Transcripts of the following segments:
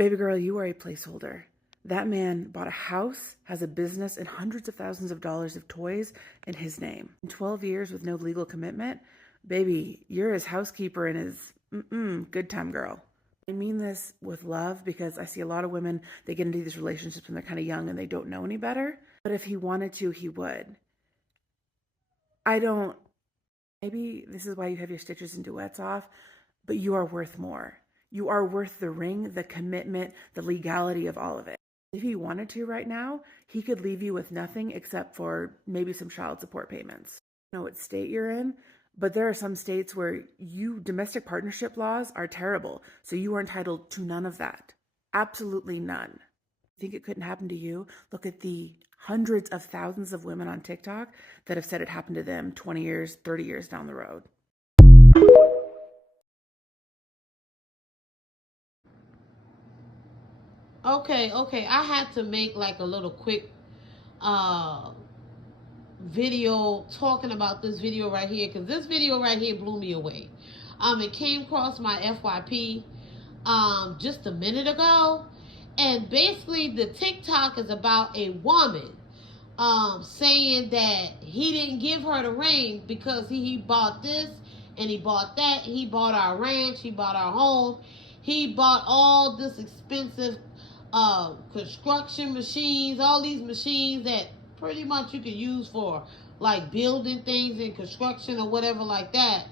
Baby girl, you are a placeholder. That man bought a house, has a business, and hundreds of thousands of dollars of toys in his name. In 12 years with no legal commitment, baby, you're his housekeeper and his good time girl. I mean this with love because I see a lot of women, they get into these relationships when they're kind of young and they don't know any better. But if he wanted to, he would. Maybe this is why you have your stitches and duets off, but you are worth more. You are worth the ring, the commitment, the legality of all of it. If he wanted to right now, he could leave you with nothing except for maybe some child support payments. I don't know what state you're in, but there are some states where domestic partnership laws are terrible. So you are entitled to none of that. Absolutely none. Think it couldn't happen to you? Look at the hundreds of thousands of women on TikTok that have said it happened to them 20 years, 30 years down the road. Okay. I had to make like a little quick video talking about this video right here, because this video right here blew me away. It came across my FYP just a minute ago, and basically the TikTok is about a woman saying that he didn't give her the ring because he bought this and he bought that. He bought our ranch, he bought our home, he bought all this expensive construction machines, all these machines that pretty much you can use for like building things and construction or whatever like that.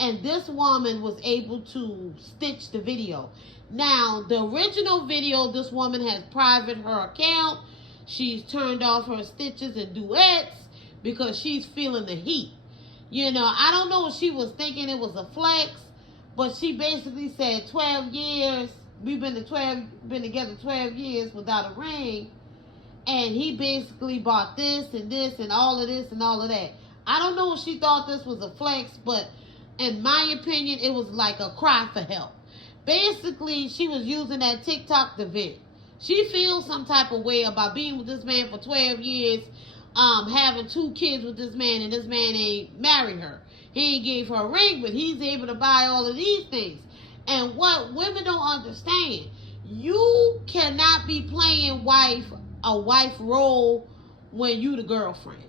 And this woman was able to stitch the video. Now, the original video, this woman has private her account. She's turned off her stitches and duets because she's feeling the heat. I don't know if she was thinking it was a flex, but she basically said 12 years, we've been together 12 years without a ring, and he basically bought this and all of this and all of that. I don't know if she thought this was a flex, but in my opinion, it was like a cry for help. Basically, she was using that TikTok to vent. She feels some type of way about being with this man for 12 years, having 2 kids with this man, and this man ain't married her. He ain't gave her a ring, but he's able to buy all of these things. And what women don't understand, you cannot be playing a wife role when you the girlfriend.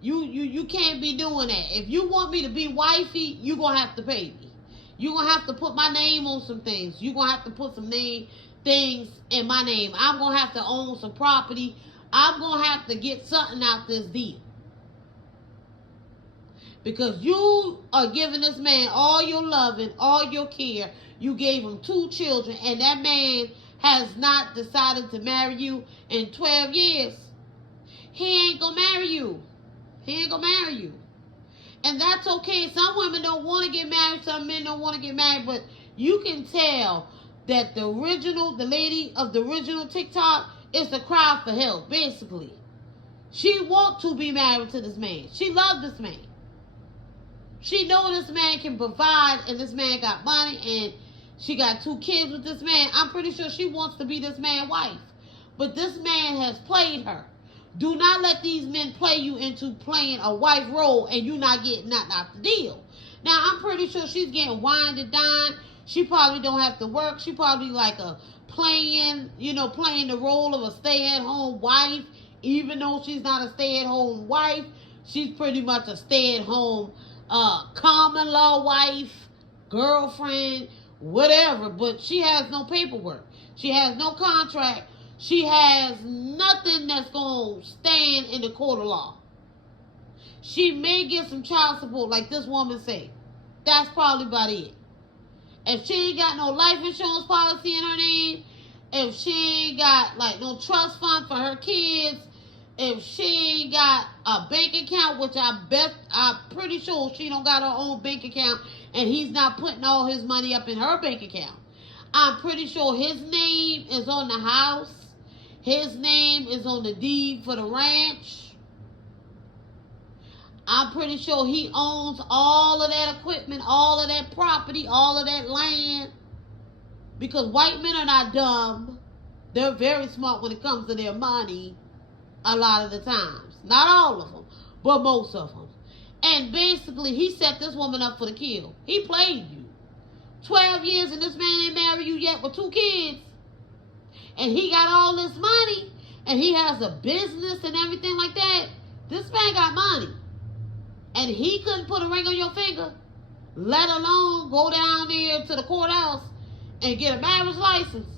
You can't be doing that. If you want me to be wifey, you're going to have to pay me. You're going to have to put my name on some things. You're going to have to put some things in my name. I'm going to have to own some property. I'm going to have to get something out this deal. Because you are giving this man all your loving, all your care. You gave him 2 children, and that man has not decided to marry you in 12 years. He ain't going to marry you. He ain't going to marry you. And that's okay. Some women don't want to get married. Some men don't want to get married. But you can tell that the lady of the original TikTok is a cry for help, basically. She wants to be married to this man. She loves this man. She knows this man can provide, and this man got money, and she got 2 kids with this man. I'm pretty sure she wants to be this man's wife. But this man has played her. Do not let these men play you into playing a wife role and you not getting nothing out the deal. Now, I'm pretty sure she's getting wined and dined. She probably don't have to work. She probably like playing the role of a stay-at-home wife. Even though she's not a stay-at-home wife, she's pretty much a stay-at-home common law wife, girlfriend, whatever. But she has no paperwork. She has no contract. She has nothing that's going to stand in the court of law. She may get some child support, like this woman said. That's probably about it. If she ain't got no life insurance policy in her name, if she ain't got like no trust fund for her kids, if she ain't got a bank account, which I'm pretty sure she don't got her own bank account, and he's not putting all his money up in her bank account. I'm pretty sure his name is on the house. His name is on the deed for the ranch. I'm pretty sure he owns all of that equipment, all of that property, all of that land. Because white men are not dumb. They're very smart when it comes to their money a lot of the times. Not all of them, but most of them. And basically, he set this woman up for the kill. He played you. 12 years and this man ain't married you yet with 2 kids, and he got all this money, and he has a business and everything like that. This man got money, and he couldn't put a ring on your finger, let alone go down there to the courthouse and get a marriage license.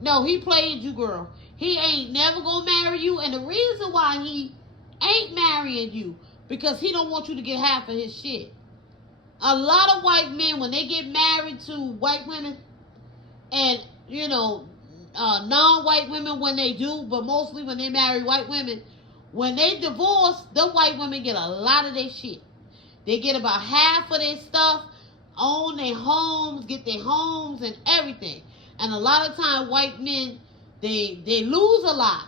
No, he played you, girl. He ain't never gonna marry you, and the reason why he ain't marrying you, because he don't want you to get half of his shit. A lot of white men, when they get married to white women, and, you know, non-white women when they do, but mostly when they marry white women, when they divorce, the white women get a lot of their shit. They get about half of their stuff, own their homes, get their homes and everything. And a lot of times white men, they lose a lot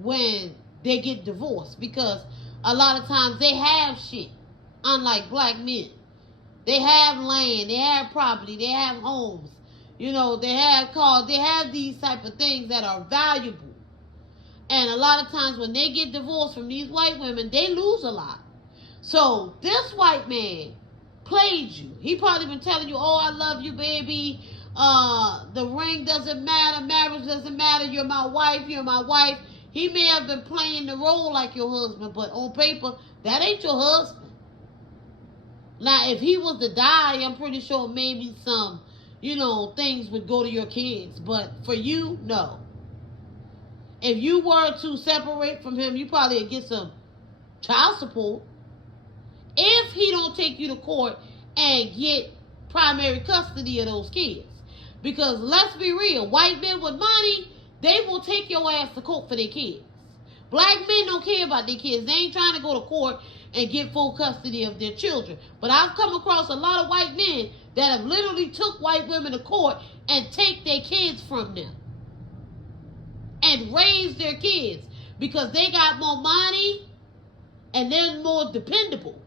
when they get divorced, because a lot of times they have shit, unlike black men. They have land, they have property, they have homes, you know, they have cars, they have these type of things that are valuable. And a lot of times when they get divorced from these white women, they lose a lot. So this white man played you. He probably been telling you, oh, I love you, baby. The ring doesn't matter, marriage doesn't matter, you're my wife, you're my wife. He may have been playing the role like your husband, but on paper, that ain't your husband. Now, if he was to die, I'm pretty sure maybe some, you know, things would go to your kids. But for you, no. If you were to separate from him, you probably would get some child support. If he don't take you to court and get primary custody of those kids. Because let's be real, white men with money, they will take your ass to court for their kids. Black men don't care about their kids. They ain't trying to go to court and get full custody of their children. But I've come across a lot of white men that have literally took white women to court and take their kids from them and raise their kids because they got more money and they're more dependable.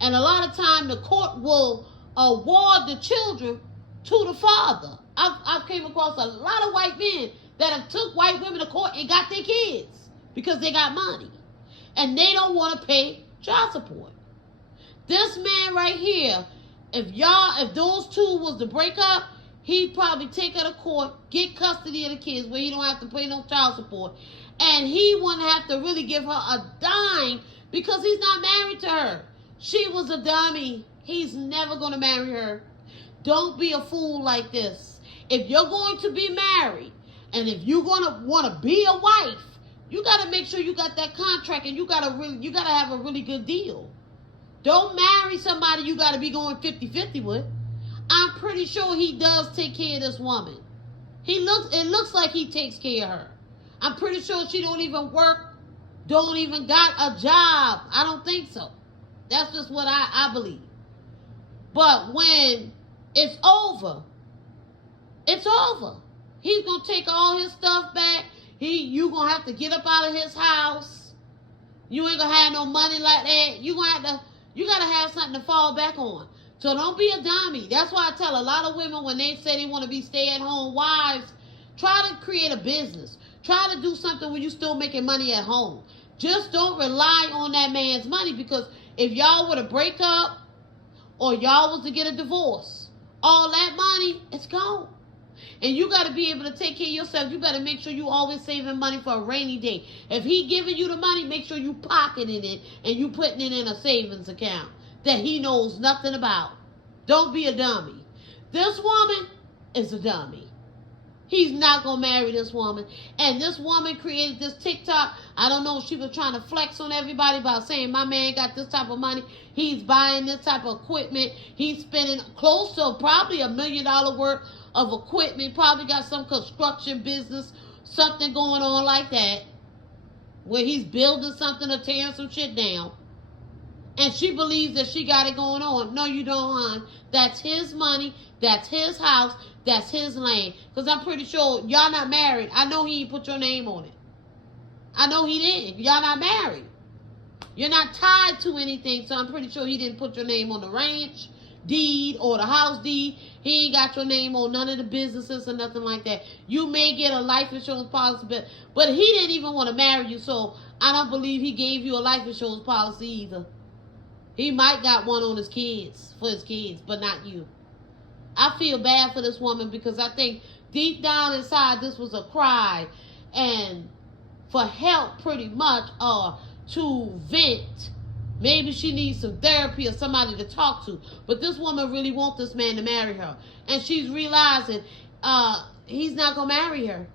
And a lot of time the court will award the children to the father. I've came across a lot of white men that have took white women to court and got their kids because they got money. And they don't want to pay child support. This man right here, if those two was to break up, he'd probably take her to court, get custody of the kids where he don't have to pay no child support. And he wouldn't have to really give her a dime because he's not married to her. She was a dummy. He's never going to marry her. Don't be a fool like this. If you're going to be married, and if you're going to want to be a wife, you got to make sure you got that contract, and you got to have a really good deal. Don't marry somebody you got to be going 50-50 with. I'm pretty sure he does take care of this woman. It looks like he takes care of her. I'm pretty sure she don't even work, don't even got a job. I don't think so. That's just what I believe. But when it's over, it's over. He's going to take all his stuff back. You going to have to get up out of his house. You ain't going to have no money like that. You got to have something to fall back on. So don't be a dummy. That's why I tell a lot of women when they say they want to be stay-at-home wives, try to create a business. Try to do something where you're still making money at home. Just don't rely on that man's money, because if y'all were to break up or y'all was to get a divorce, all that money is gone. And you got to be able to take care of yourself. You got to make sure you always saving money for a rainy day. If he giving you the money, make sure you pocketing it and you putting it in a savings account that he knows nothing about. Don't be a dummy. This woman is a dummy. He's not going to marry this woman. And this woman created this TikTok. I don't know if she was trying to flex on everybody by saying my man got this type of money. He's buying this type of equipment. He's spending close to probably $1 million worth of equipment. Probably got some construction business, something going on like that, where he's building something or tearing some shit down. And she believes that she got it going on. No, you don't, hon. That's his money. That's his house. That's his land. Because I'm pretty sure y'all not married. I know he didn't put your name on it. I know he didn't. Y'all not married. You're not tied to anything. So I'm pretty sure he didn't put your name on the ranch deed or the house deed. He ain't got your name on none of the businesses or nothing like that. You may get a life insurance policy, but he didn't even want to marry you. So I don't believe he gave you a life insurance policy either. He might got one on his kids, for his kids, but not you. I feel bad for this woman because I think deep down inside this was a cry and for help pretty much, or to vent. Maybe she needs some therapy or somebody to talk to. But this woman really wants this man to marry her. And she's realizing he's not going to marry her.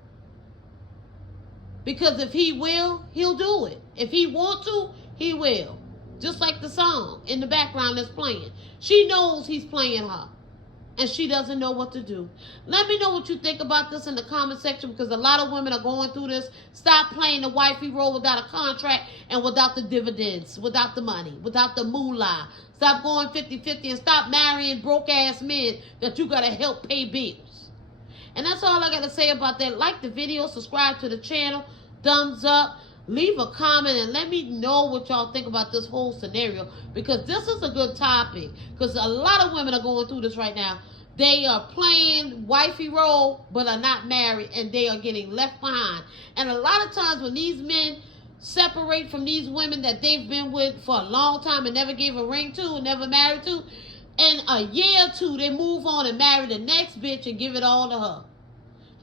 Because if he will, he'll do it. If he wants to, he will. Just like the song in the background that's playing. She knows he's playing her. And she doesn't know what to do. Let me know what you think about this in the comment section, because a lot of women are going through this. Stop playing the wifey role without a contract and without the dividends, without the money, without the moolah. Stop going 50-50 and stop marrying broke-ass men that you got to help pay bills. And that's all I got to say about that. Like the video, subscribe to the channel, thumbs up, leave a comment, and let me know what y'all think about this whole scenario, because this is a good topic, because a lot of women are going through this right now. They are playing wifey role but are not married, and they are getting left behind. And a lot of times when these men separate from these women that they've been with for a long time and never gave a ring to and never married to, in a year or two they move on and marry the next bitch and give it all to her.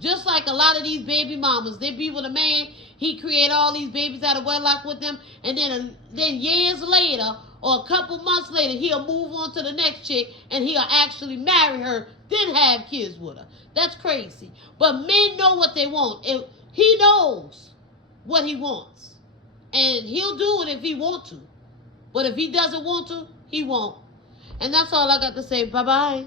Just like a lot of these baby mamas, they be with a man, he create all these babies out of wedlock with them, and then years later or a couple months later, he'll move on to the next chick and he'll actually marry her, then have kids with her. That's crazy. But men know what they want. He knows what he wants. And he'll do it if he wants to. But if he doesn't want to, he won't. And that's all I got to say. Bye-bye.